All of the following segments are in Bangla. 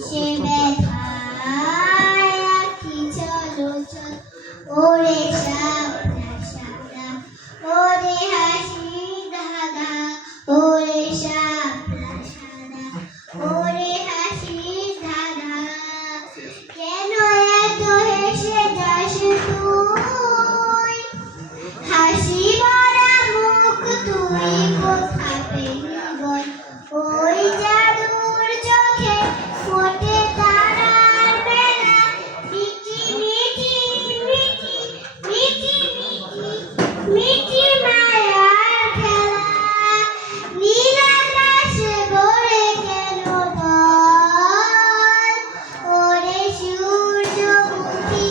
সে ব্যথায় আঁখি চলো চল ওরে শাপলা শাপলা ওরে হাসি দাদা ওরে শাপলা শাপলা ওরে হাসি দাদা কেন এত হেসে যাস তুই হাসি ভরা মুখ তুই কোথা পেলি বল ওই জাদুর চোখে ফোটে তারার বেলা মিটি মিটি মিটি মিটি মিটি মিটি মায়ার খেলা নীল আকাশে ভরে কেন বল ওরে সূর্যমুখী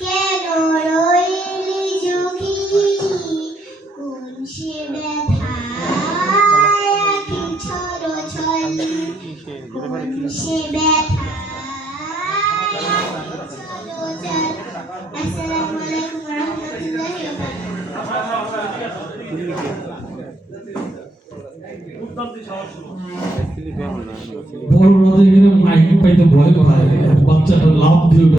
কেন রইলি ঝুঁকি কোন সে ব্যথায় আঁখি ছলো ছল কোন সে ব্যথায় আঁখি ছলো ছল। আসসালামু আলাইকুম ওয়া রাহমাতুল্লাহি ওয়া বারাকাতুহু। বড় রাতে এখানে মাইক পাইতে ভয় পায় বাচ্চাটা লাভ দিল